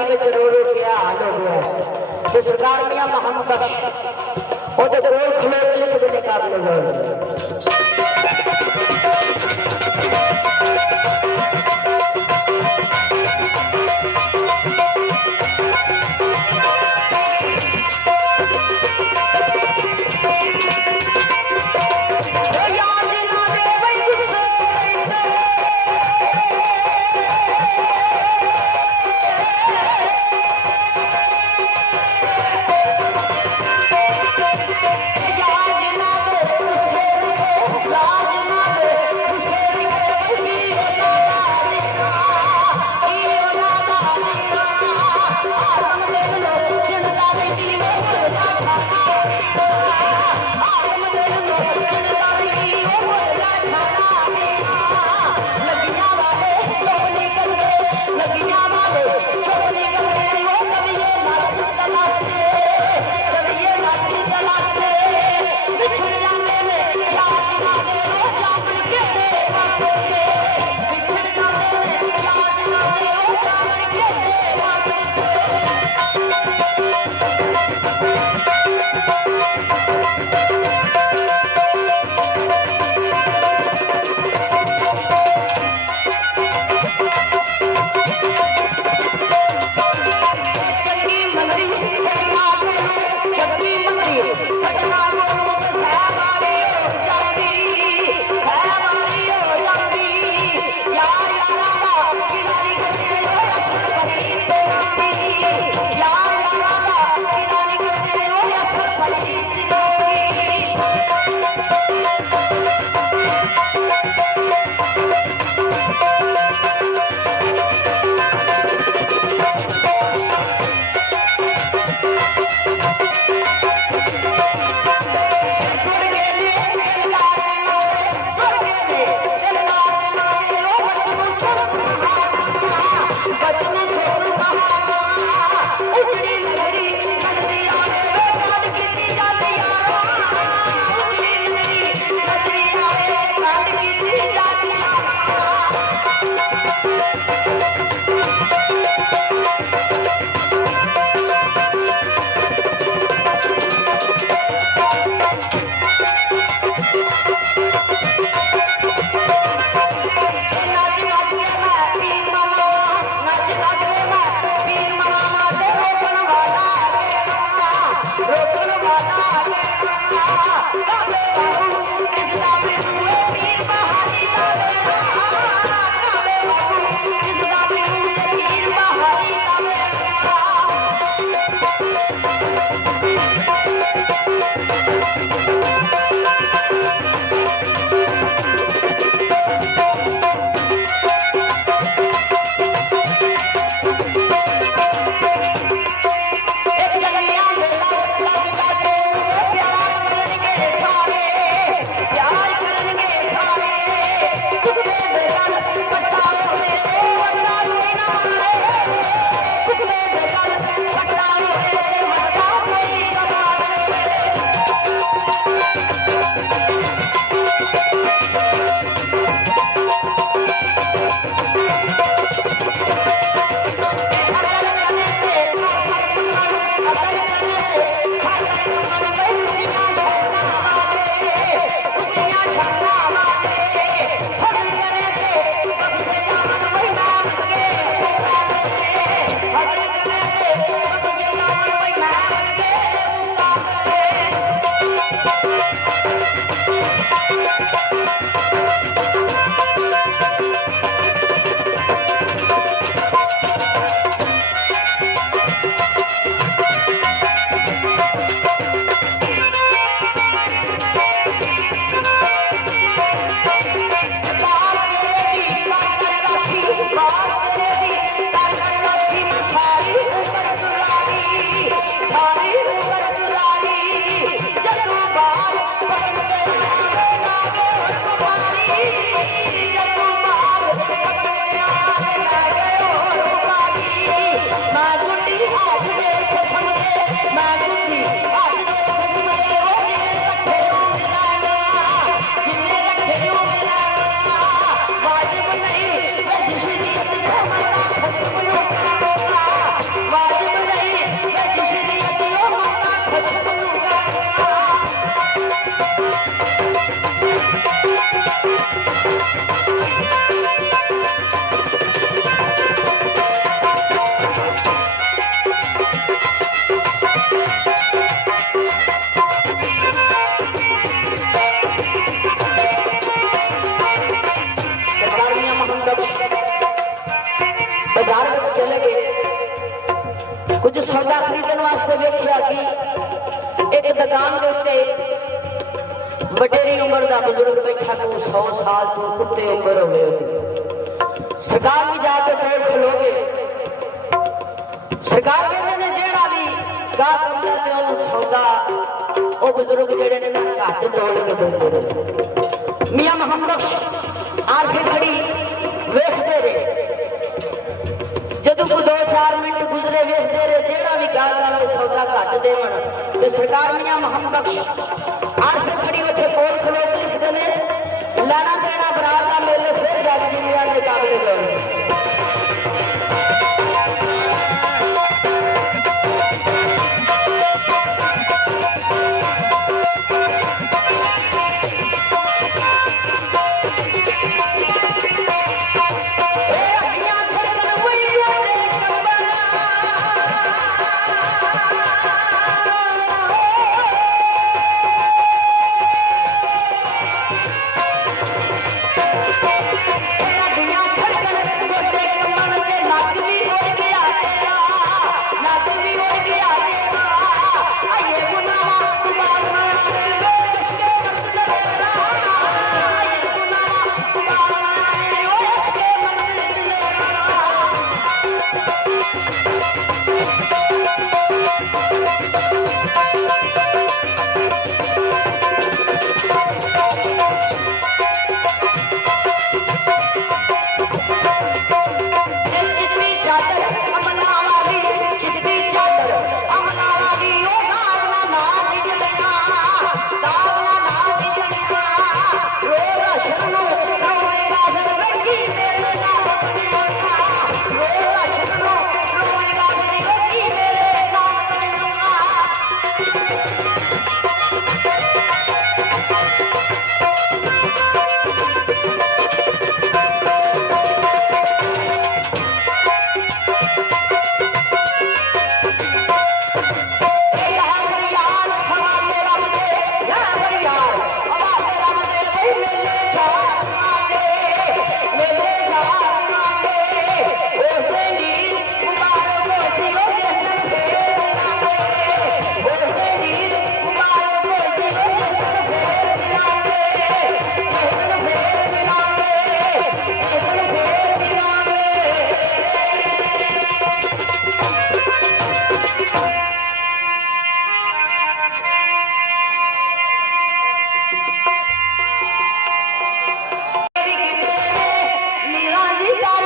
लड़ाई में रो रो के हाल हो गया। तो सरकार मियां मोहम्मद बख्श वो तो गोल खिलो के लिए कितने काबिल हो। चले गए कुछ सौदा खरीदने वास्ते देखिया कि एक दुकान के उत्ते वडेरी उम्र का बुजुर्ग बैठा को 100 साल तो कुत्ते उम्र हो गए। सरकार भी जाके कोल खलोगे सरकार कहते ने जेड़ा भी गा कमला ते ओनु सौदा ओ बुजुर्ग जेड़े ने ना घट तोड़ के देंदे मियां मोहम्मद आखिर घड़ी वेखते रहे जदों को 2-4 मिनट गुजरे वेखते रहे जेड़ा भी गा वाला सौदा घट देवन ते सरकार मियां मोहम्मद आखिर घड़ी उठे कोल खलो के लिखदे ने लाना देना बरात का मेले फिर जग दुनिया के काबिल होए।